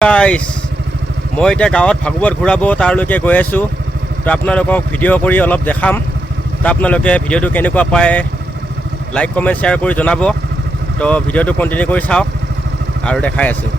গাইছ মই এতিয়া গাঁৱত ভাগৱত ঘূৰাব তাৰলৈকে গৈ আছোঁ। তো আপোনালোকক ভিডিঅ' কৰি অলপ দেখাম। তো আপোনালোকে ভিডিঅ'টো কেনেকুৱা পায় লাইক কমেণ্ট শ্বেয়াৰ কৰি জনাব। তো ভিডিঅ'টো কণ্টিনিউ কৰি চাওক আৰু দেখাই আছোঁ।